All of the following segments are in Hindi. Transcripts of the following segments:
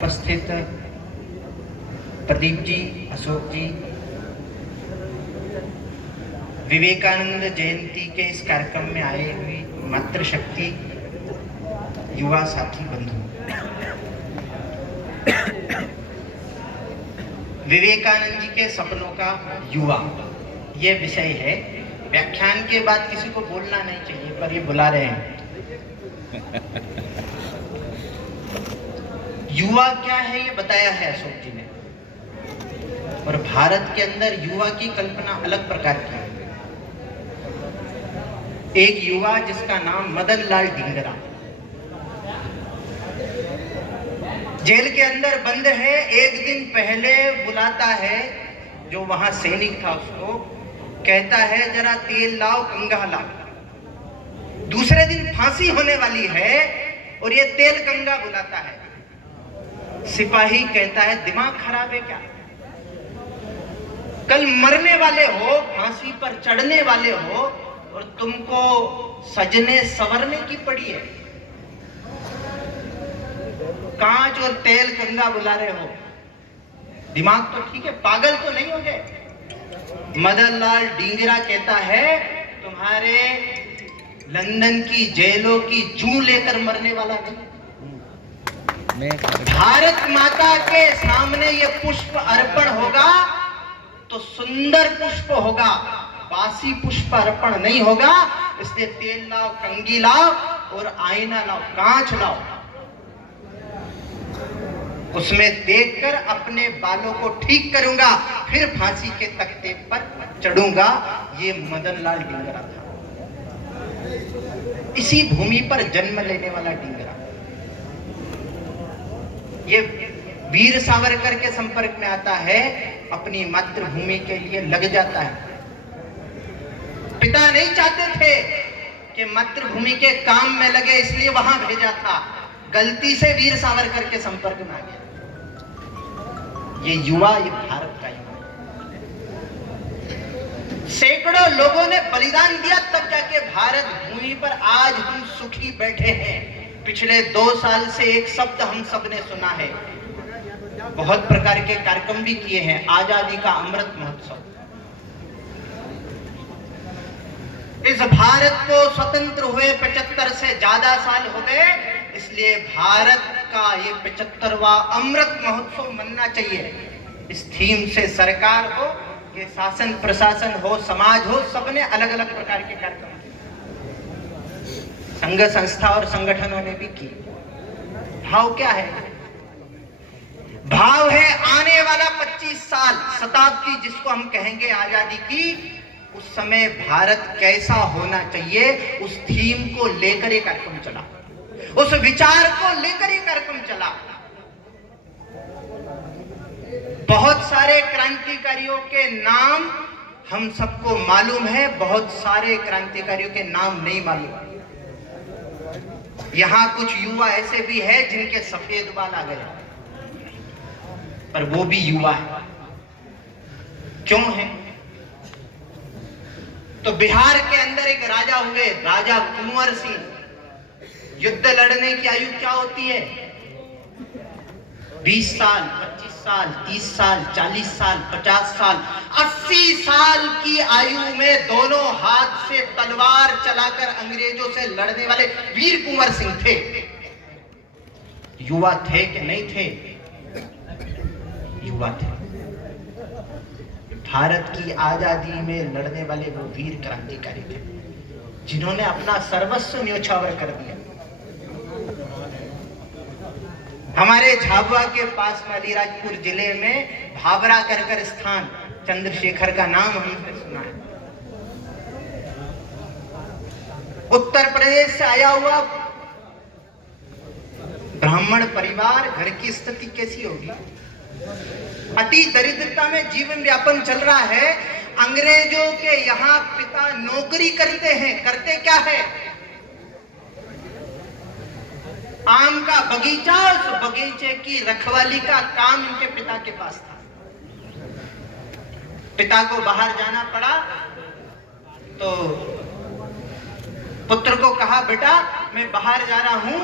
उपस्थित प्रदीप जी, अशोक जी, विवेकानंद जयंती के इस कार्यक्रम में आए हुए मातृशक्ति युवा साथी बंधु, विवेकानंद जी के सपनों का युवा, ये विषय है। व्याख्यान के बाद किसी को बोलना नहीं चाहिए, पर ये बुला रहे हैं। युवा क्या है ये बताया है अशोक जी ने, और भारत के अंदर युवा की कल्पना अलग प्रकार की है। एक युवा जिसका नाम मदन लाल ढींगरा, जेल के अंदर बंद है। एक दिन पहले बुलाता है जो वहां सैनिक था, उसको कहता है जरा तेल लाओ, कंघा लाओ। दूसरे दिन फांसी होने वाली है और ये तेल कंघा बुलाता है। सिपाही कहता है दिमाग खराब है क्या? कल मरने वाले हो, फांसी पर चढ़ने वाले हो, और तुमको सजने संवरने की पड़ी है। कांच और तेल कंघा बुला रहे हो, दिमाग तो ठीक है, पागल तो नहीं हो गए? मदन लाल ढींगरा कहता है तुम्हारे लंदन की जेलों की जू लेकर मरने वाला नहीं। भारत माता के सामने ये पुष्प अर्पण होगा तो सुंदर पुष्प होगा, बासी पुष्प अर्पण नहीं होगा। इसलिए तेल लाओ, कंघी लाओ और आईना लाओ, कांच लाओ। उसमें देखकर अपने बालों को ठीक करूंगा, फिर फांसी के तख्ते पर चढ़ूंगा। ये मदन लाल ढींगरा था, इसी भूमि पर जन्म लेने वाला ढींगरा। ये वीर सावरकर के संपर्क में आता है, अपनी मातृभूमि के लिए लग जाता है। पिता नहीं चाहते थे कि मातृभूमि के काम में लगे, इसलिए वहां भेजा था। गलती से वीर सावरकर के संपर्क में आ गया। ये युवा, ये भारत का युवा। सैकड़ों लोगों ने बलिदान दिया, तब जाके भारत भूमि पर आज हम सुखी बैठे हैं। पिछले 2 साल से एक शब्द हम सब ने सुना है, बहुत प्रकार के कार्यक्रम भी किए हैं। आजादी का अमृत महोत्सव। इस भारत को स्वतंत्र हुए 75 से ज्यादा साल हो गए, इसलिए भारत का ये 75वां अमृत महोत्सव मनना चाहिए। इस थीम से सरकार हो, ये शासन प्रशासन हो, समाज हो, सबने अलग अलग प्रकार के कार्यक्रम, संघ संस्था और संगठनों ने भी की। भाव क्या है? भाव है आने वाला 25 साल, शताब्दी जिसको हम कहेंगे आजादी की, उस समय भारत कैसा होना चाहिए, उस थीम को लेकर एक कार्यक्रम चला, उस विचार को लेकर एक कार्यक्रम चला। बहुत सारे क्रांतिकारियों के नाम हम सबको मालूम है, बहुत सारे क्रांतिकारियों के नाम नहीं मालूम। यहां कुछ युवा ऐसे भी हैं जिनके सफेद बाल आ गए, पर वो भी युवा है। क्यों है? तो बिहार के अंदर एक राजा हुए, राजा कुंवर सिंह। युद्ध लड़ने की आयु क्या होती है? 20 साल, 25 साल, 30 साल, 40 साल, 50 साल, 80 साल की आयु में दोनों हाथ से तलवार चलाकर अंग्रेजों से लड़ने वाले वीर कुंवर सिंह थे। युवा थे कि नहीं थे? युवा थे। भारत की आजादी में लड़ने वाले वो वीर क्रांतिकारी थे, जिन्होंने अपना सर्वस्व न्योछावर कर दिया। हमारे झाबुआ के पास में अलीराजपुर जिले में भाबरा कर स्थान, चंद्रशेखर का नाम हमने सुना है। उत्तर प्रदेश से आया हुआ ब्राह्मण परिवार, घर की स्थिति कैसी होगी? अति दरिद्रता में जीवन यापन चल रहा है। अंग्रेजों के यहाँ पिता नौकरी करते हैं। करते क्या है? आम का बगीचा, उस बगीचे की रखवाली का काम इनके पिता के पास था। पिता को बाहर जाना पड़ा तो पुत्र को कहा बेटा मैं बाहर जा रहा हूं,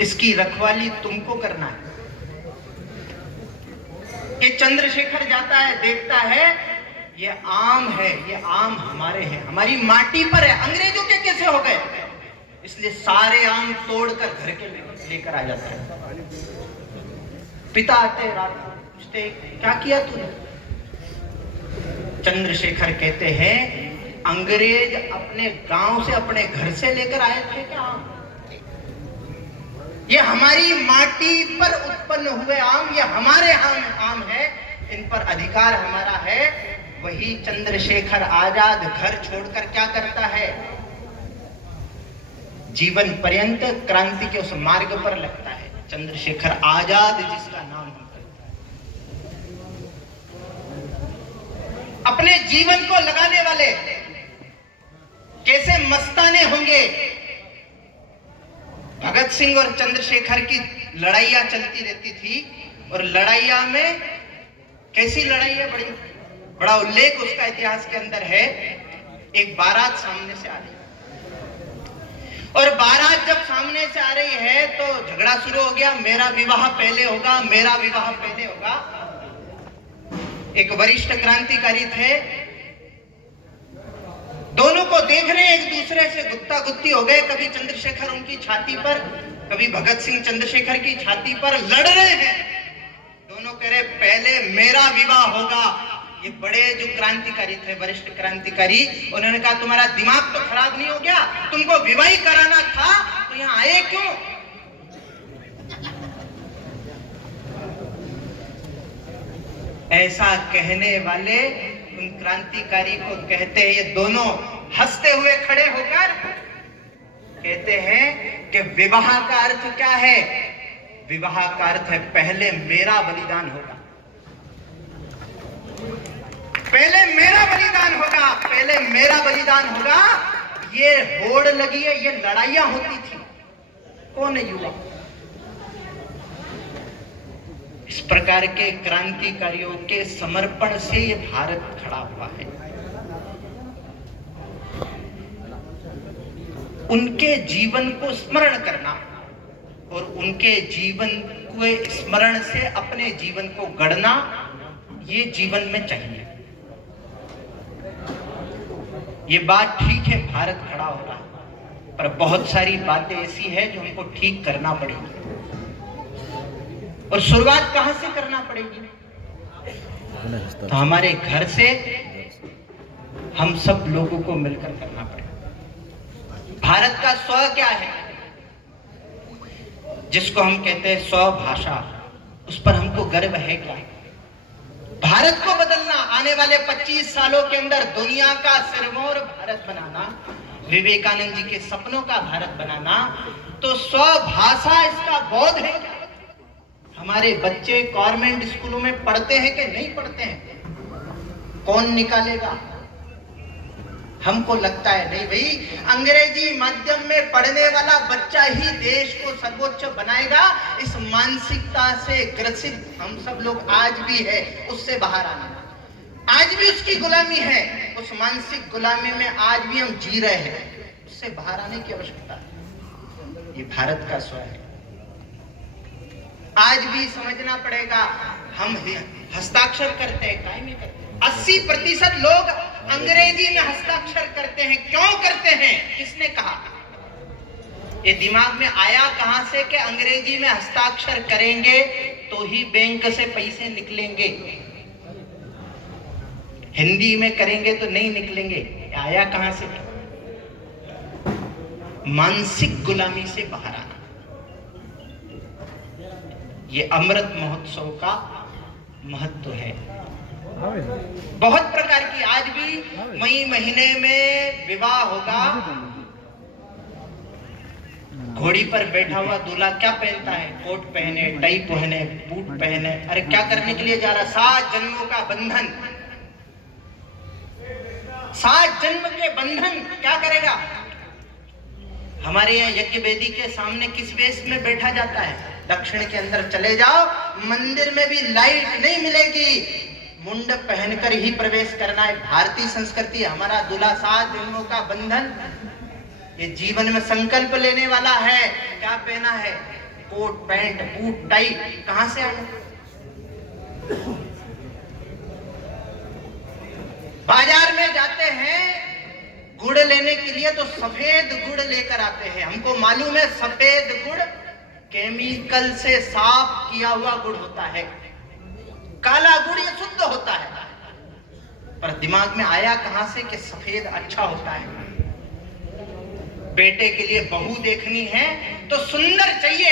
इसकी रखवाली तुमको करना है। कि चंद्रशेखर जाता है, देखता है ये आम है, ये आम हमारे हैं, हमारी माटी पर है, अंग्रेजों के कैसे हो गए, इसलिए सारे आम तोड़कर घर के लेकर आ जाते हैं। पिता आते रात को पूछते क्या किया तूने? चंद्रशेखर कहते हैं अंग्रेज अपने गांव से, अपने घर से लेकर आए थे क्या आम? ये हमारी माटी पर उत्पन्न हुए आम, ये हमारे आम है, इन पर अधिकार हमारा है। वही चंद्रशेखर आजाद घर छोड़कर क्या करता है? जीवन पर्यंत क्रांति के उस मार्ग पर लगता है। चंद्रशेखर आजाद जिसका नाम हम करते हैं, अपने जीवन को लगाने वाले कैसे मस्ताने होंगे। भगत सिंह और चंद्रशेखर की लड़ाइयां चलती रहती थी, और लड़ाइयां में कैसी लड़ाई है, बड़ा उल्लेख उसका इतिहास के अंदर है। एक बारात सामने से आ रही है, और बारात जब सामने से आ रही है तो झगड़ा शुरू हो गया, मेरा विवाह पहले होगा, मेरा विवाह पहले होगा। एक वरिष्ठ क्रांतिकारी थे, दोनों को देख रहे एक दूसरे से गुत्ता गुत्ती हो गए। कभी चंद्रशेखर उनकी छाती पर, कभी भगत सिंह चंद्रशेखर की छाती पर लड़ रहे हैं। दोनों कह रहे पहले मेरा विवाह होगा। ये बड़े जो क्रांतिकारी थे, वरिष्ठ क्रांतिकारी, उन्होंने कहा तुम्हारा दिमाग तो खराब नहीं हो गया, तुमको विवाह कराना था तो यहां आए क्यों? ऐसा कहने वाले उन क्रांतिकारी को कहते हैं, ये दोनों हंसते हुए खड़े होकर कहते हैं कि विवाह का अर्थ क्या है? विवाह का अर्थ है पहले मेरा बलिदान होगा, पहले मेरा बलिदान होगा, पहले मेरा बलिदान होगा। ये होड़ लगी है, ये लड़ाइयां होती थी। कौन है युवा? इस प्रकार के क्रांतिकारियों के समर्पण से ये भारत खड़ा हुआ है। उनके जीवन को स्मरण करना और उनके जीवन के स्मरण से अपने जीवन को गढ़ना, ये जीवन में चाहिए। ये बात ठीक है, भारत खड़ा हो रहा है, पर बहुत सारी बातें ऐसी है जो हमको ठीक करना पड़ेगी। और शुरुआत कहां से करना पड़ेगी? तो हमारे घर से हम सब लोगों को मिलकर करना पड़ेगा। भारत का स्व क्या है, जिसको हम कहते हैं स्वभाषा, उस पर हमको गर्व है क्या? भारत को बदलना, आने वाले 25 सालों के अंदर दुनिया का सिरमौर भारत बनाना, विवेकानंद जी के सपनों का भारत बनाना, तो स्वभाषा इसका बोध है क्या? हमारे बच्चे गवर्नमेंट स्कूलों में पढ़ते हैं कि नहीं पढ़ते हैं? कौन निकालेगा? हमको लगता है नहीं भाई, अंग्रेजी माध्यम में पढ़ने वाला बच्चा ही देश को सर्वोच्च बनाएगा। इस मानसिकता से ग्रसित हम सब लोग आज भी है, उससे बाहर आना। आज भी उसकी गुलामी है, उस मानसिक गुलामी में आज भी हम जी रहे हैं, उससे बाहर आने की आवश्यकता है। ये भारत का स्व है, आज भी समझना पड़ेगा। हम हस्ताक्षर करते हैं, काहे नहीं करते? 80% लोग अंग्रेजी में हस्ताक्षर करते हैं। क्यों करते हैं? किसने कहा? ये दिमाग में आया कहां से कि अंग्रेजी में हस्ताक्षर करेंगे तो ही बैंक से पैसे निकलेंगे, हिंदी में करेंगे तो नहीं निकलेंगे? आया कहां से? मानसिक गुलामी से बाहर आना। ये अमृत महोत्सव का महत्व है। बहुत प्रकार की, आज भी मई महीने में विवाह होगा, घोड़ी पर बैठा हुआ दूल्हा क्या पहनता है? कोट पहने, टाई पहने, बूट पहने। अरे क्या करने के लिए जा रहा? 7 जन्मों का बंधन, 7 जन्म के बंधन। क्या करेगा? हमारे यहाँ यज्ञ वेदी के सामने किस वेश में बैठा जाता है? दक्षिण के अंदर चले जाओ, मंदिर में भी लाइट नहीं मिलेगी, मुंड पहनकर ही प्रवेश करना है। भारतीय संस्कृति, हमारा दूल्हा 7 जन्मों का बंधन, ये जीवन में संकल्प लेने वाला है। क्या पहना है? कोट पैंट बूट टाई कहां से आए? बाजार में जाते हैं गुड़ लेने के लिए तो सफेद गुड़ लेकर आते हैं। हमको मालूम है सफेद गुड़ केमिकल से साफ किया हुआ गुड़ होता है, काला गुड़ ये शुद्ध होता है। पर दिमाग में आया कहां से कि सफेद अच्छा होता है। बेटे के लिए बहू देखनी है तो सुंदर चाहिए,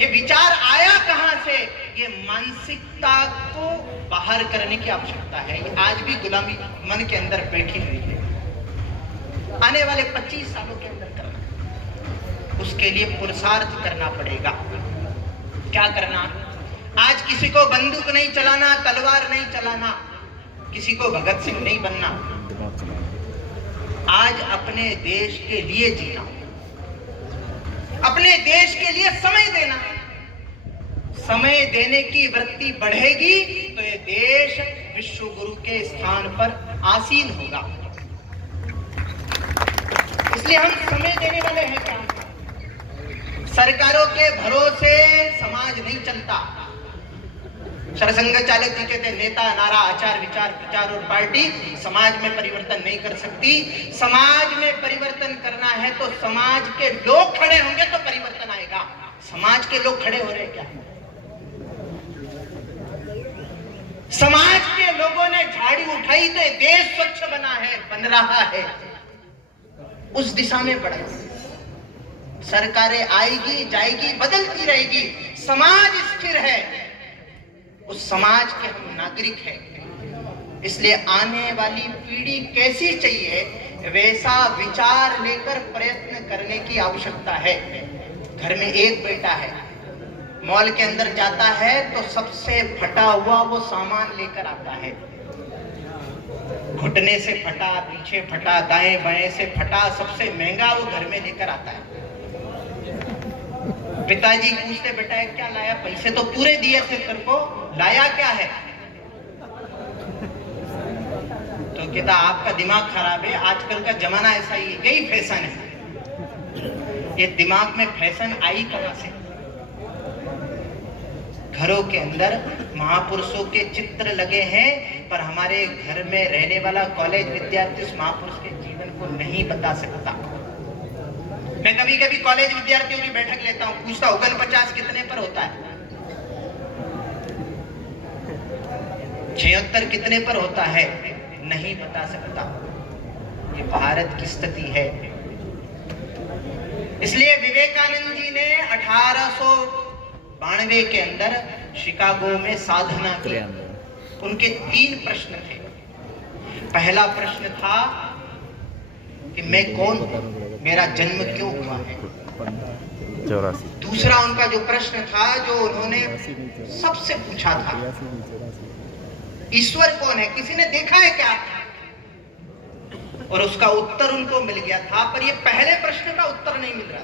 ये विचार आया कहां से? ये मानसिकता को बाहर करने की आवश्यकता है। ये आज भी गुलामी मन के अंदर बैठी हुई है, आने वाले 25 सालों के अंदर करना, उसके लिए पुरुषार्थ करना पड़ेगा। क्या करना? आज किसी को बंदूक नहीं चलाना, तलवार नहीं चलाना, किसी को भगत सिंह नहीं बनना। आज अपने देश के लिए जीना, अपने देश के लिए समय देना। समय देने की वृत्ति बढ़ेगी तो ये देश विश्व गुरु के स्थान पर आसीन होगा। इसलिए हम समय देने वाले हैं। क्या सरकारों के भरोसे समाज नहीं चलता। सरसंघ चालक जी कहते नेता, नारा, आचार, विचार, प्रचार और पार्टी समाज में परिवर्तन नहीं कर सकती। समाज में परिवर्तन करना है तो समाज के लोग खड़े होंगे तो परिवर्तन आएगा। समाज के लोग खड़े हो रहे क्या? समाज के लोगों ने झाड़ी उठाई तो देश स्वच्छ बना है, बन रहा है, उस दिशा में बढ़े। सरकारें आएगी जाएगी, बदलती रहेगी, समाज स्थिर है, उस समाज के हम नागरिक हैं। इसलिए आने वाली पीढ़ी कैसी चाहिए वैसा विचार लेकर प्रयत्न करने की आवश्यकता है। घर में एक बेटा है, मॉल के अंदर जाता है तो सबसे फटा हुआ वो सामान लेकर आता है। घुटने से फटा, पीछे फटा, दाएं बाएं से फटा, सबसे महंगा वो घर में लेकर आता है। पिताजी पूछते बेटा क्या लाया? पैसे तो पूरे दिए थे तेरे को, लाया क्या है? तो कहता आपका दिमाग खराब है, आजकल का जमाना ऐसा ही है, यही फैशन है। ये दिमाग में फैशन आई कहां से? घरों के अंदर महापुरुषों के चित्र लगे हैं, पर हमारे घर में रहने वाला कॉलेज विद्यार्थी उस महापुरुष के जीवन को नहीं बता सकता। मैं कभी कभी कॉलेज विद्यार्थियों की बैठक लेता हूं, पूछता हूं 49 कितने पर होता है, 76 कितने पर होता है, नहीं बता सकता। ये भारत की स्थिति है। इसलिए विवेकानंद जी ने 1892 के अंदर शिकागो में साधना की। उनके 3 प्रश्न थे। पहला प्रश्न था कि मैं कौन हूं, मेरा जन्म क्यों हुआ है। दूसरा उनका जो प्रश्न था, जो उन्होंने सबसे पूछा था, ईश्वर कौन है, किसी ने देखा है क्या? और उसका उत्तर उनको मिल गया था, पर ये पहले प्रश्न का उत्तर नहीं मिल रहा।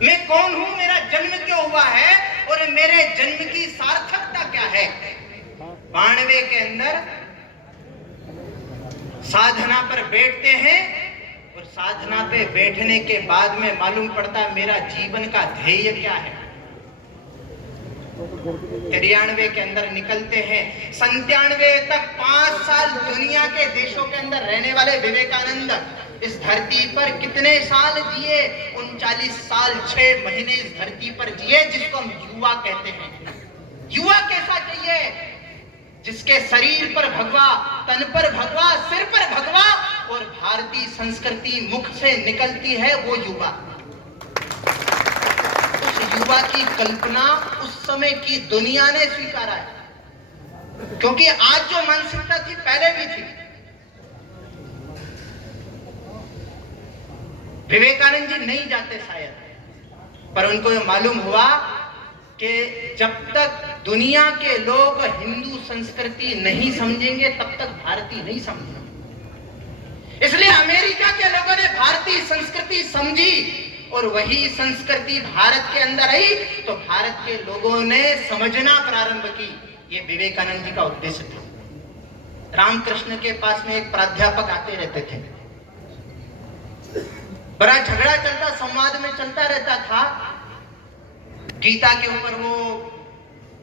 मैं कौन हूं, मेरा जन्म क्यों हुआ है और मेरे जन्म की सार्थकता क्या है। 92 के अंदर साधना पर बैठते हैं और साधना पे बैठने के बाद में मालूम पड़ता है मेरा जीवन का ध्येय क्या है। 93 के अंदर निकलते हैं। 97 तक 5 साल दुनिया के देशों के अंदर रहने वाले विवेकानंद इस धरती पर कितने साल जिए? 39 साल 6 महीने इस धरती पर जिए, जिसको हम युवा कहते हैं। युवा कैसा चाहिए? जिसके शरीर पर भगवा, तन पर भगवा, सिर पर भगवा और भारतीय संस्कृति मुख से निकलती है, वो युवा। उस युवा की कल्पना उस समय की दुनिया ने स्वीकारा है, क्योंकि आज जो मानसिकता थी पहले भी थी। विवेकानंद जी नहीं जाते शायद, पर उनको ये मालूम हुआ कि जब तक दुनिया के लोग हिंदू संस्कृति नहीं समझेंगे तब तक भारतीय नहीं समझेंगे। इसलिए अमेरिका के लोगों ने भारतीय संस्कृति समझी और वही संस्कृति भारत के अंदर आई, तो भारत के लोगों ने समझना प्रारंभ की। ये विवेकानंद जी का उद्देश्य था। रामकृष्ण के पास में एक प्राध्यापक आते रहते थे। बड़ा झगड़ा चलता, संवाद में चलता रहता था। गीता के ऊपर वो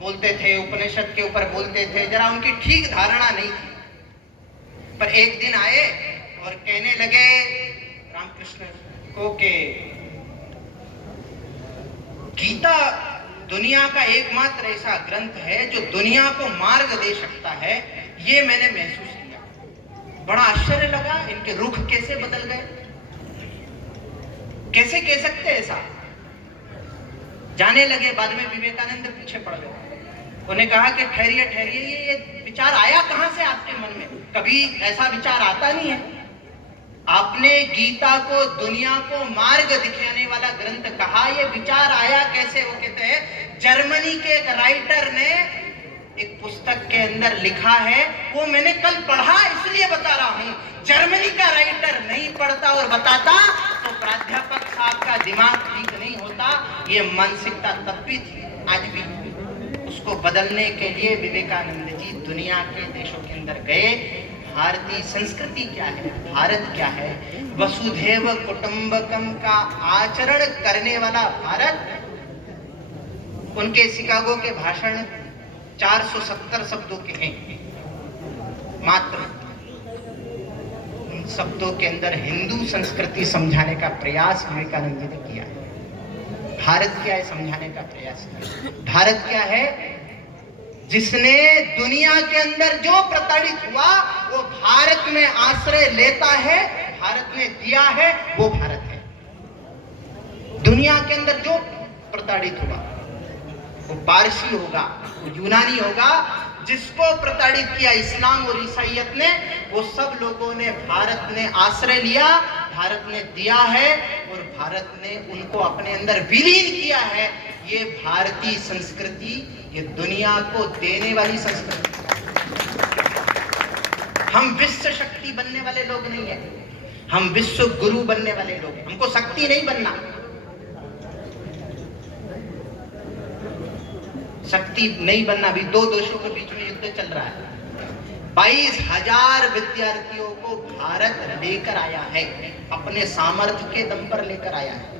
बोलते थे, उपनिषद के ऊपर बोलते थे, जरा उनकी ठीक धारणा नहीं थी। पर एक दिन आए और कहने लगे रामकृष्ण को कि गीता दुनिया का एकमात्र ऐसा ग्रंथ है जो दुनिया को मार्ग दे सकता है। ये मैंने महसूस किया। बड़ा आश्चर्य लगा, इनके रुख कैसे बदल गए, कैसे कह सकते ऐसा। जाने लगे, बाद में विवेकानंद पीछे पड़ गए। उन्हें कहा कि ठहरिए ठहरिए, ये विचार आया कहां से आपके मन में? कभी ऐसा विचार आता नहीं है। आपने गीता को दुनिया को मार्ग दिखाने वाला ग्रंथ कहा, ये विचार आया कैसे? वो कहते हैं जर्मनी के एक राइटर ने एक पुस्तक के अंदर लिखा है, वो मैंने कल पढ़ा इसलिए बता रहा हूं। जर्मनी का राइटर नहीं पढ़ता और बताता तो प्राध्यापक साहब का दिमाग ठीक नहीं होता। ये मानसिकता तब भी थी, आज भी। उसको बदलने के लिए विवेकानंद जी दुनिया के देशों के अंदर गए। भारतीय संस्कृति क्या है, भारत क्या है, वसुधैव कुटुंबकम का आचरण करने वाला भारत। उनके शिकागो के भाषण 470 शब्दों के हैं मात्र। उन शब्दों के अंदर हिंदू संस्कृति समझाने का प्रयास विवेकानंद जी ने किया है। भारत क्या है समझाने का प्रयास किया। भारत क्या है? जिसने दुनिया के अंदर जो प्रताड़ित हुआ वो भारत में आश्रय लेता है, भारत ने दिया है, वो भारत है। दुनिया के अंदर जो प्रताड़ित हुआ, वो पारसी होगा, वो यूनानी होगा, जिसको प्रताड़ित किया इस्लाम और ईसाईयत ने, वो सब लोगों ने भारत ने आश्रय लिया, भारत ने दिया है और भारत ने उनको अपने अंदर विलीन किया है। ये भारतीय संस्कृति, ये दुनिया को देने वाली संस्कृति। हम विश्व शक्ति बनने वाले लोग नहीं है, हम विश्व गुरु बनने वाले लोग हैं। हमको शक्ति नहीं बनना, शक्ति नहीं बनना। अभी दो देशों के बीच में युद्ध चल रहा है। 22,000 विद्यार्थियों को भारत लेकर आया है, अपने सामर्थ्य के दम पर लेकर आया है।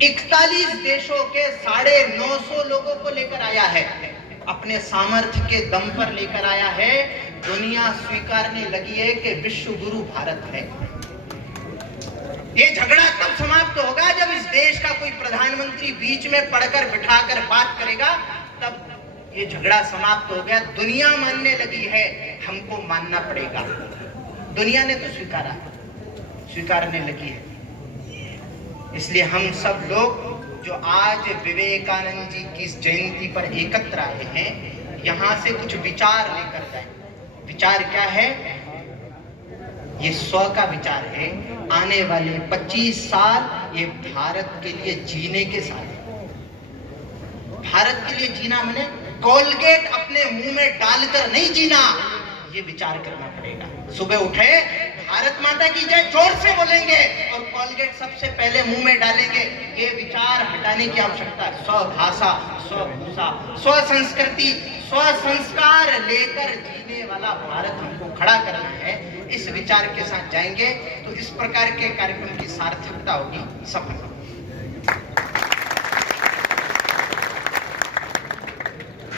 41 देशों के 950 लोगों को लेकर आया है, अपने सामर्थ्य के दम पर लेकर आया है। दुनिया स्वीकारने लगी है कि विश्व गुरु भारत है। ये झगड़ा तब समाप्त होगा जब इस देश का कोई प्रधानमंत्री बीच में पढ़कर बिठाकर बात करेगा, तब ये झगड़ा समाप्त हो गया। दुनिया मानने लगी है, हमको मानना पड़ेगा। दुनिया ने तो स्वीकारा, स्वीकारने लगी है। इसलिए हम सब लोग जो आज विवेकानंद जी की जयंती पर एकत्र आए हैं, यहां से कुछ विचार लेकर जाएं। विचार क्या है? ये 100 का विचार है। आने वाले 25 साल ये भारत के लिए जीने के साल है। भारत के लिए जीना माने कोलगेट अपने मुंह में डालकर नहीं जीना, ये विचार करना पड़ेगा। सुबह उठे भारत माता की जय जोर से बोलेंगे और कोलगेट सबसे पहले मुंह में डालेंगे। ये विचार हटाने की आवश्यकता है। स्वभाषा, स्वभूषा, स्व संस्कृति, स्व संस्कार लेकर जीने वाला भारत हमको खड़ा करना है। इस विचार के साथ जाएंगे तो इस प्रकार के कार्यक्रम की सार्थकता होगी, सफल।